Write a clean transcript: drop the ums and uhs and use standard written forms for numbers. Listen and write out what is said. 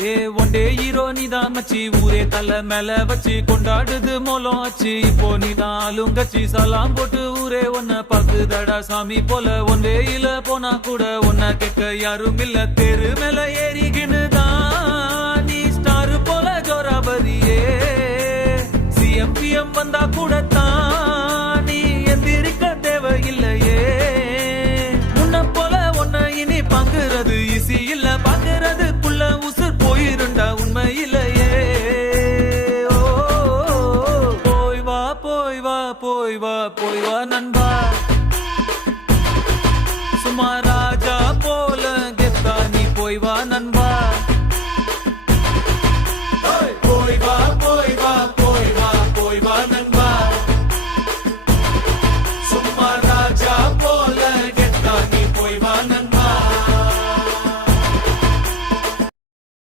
ஏ one day hero நீதான் மச்சி ஊரே தலை மேல வச்சு கொண்டாடுது மோலம் ஆச்சு இப்போ நீதான் ஆளுங்கச்சி சலாம் போட்டு ஊரே ஒன்ன பாக்குதடா சாமி போல ஒன்றே இல்ல போனா கூட ஒன்ன கேட்க யாரும் இல்ல தெரு மேல ஏறிக்கினுதான் நீ ஸ்டார் போல ஜோராபரியே சிஎம்பிஎம் வந்தா கூட தான் நீ எந்திரிக்க தேவையில்லையே முன்ன போல ஒன்ன இனி பாக்குறது ஈஸி இல்ல பாக்குறதுக்குள்ள உசுர் போயிருண்டா உண்மை இல்லையே போய் வா போய் வா போய் வா போய் வா நண்பா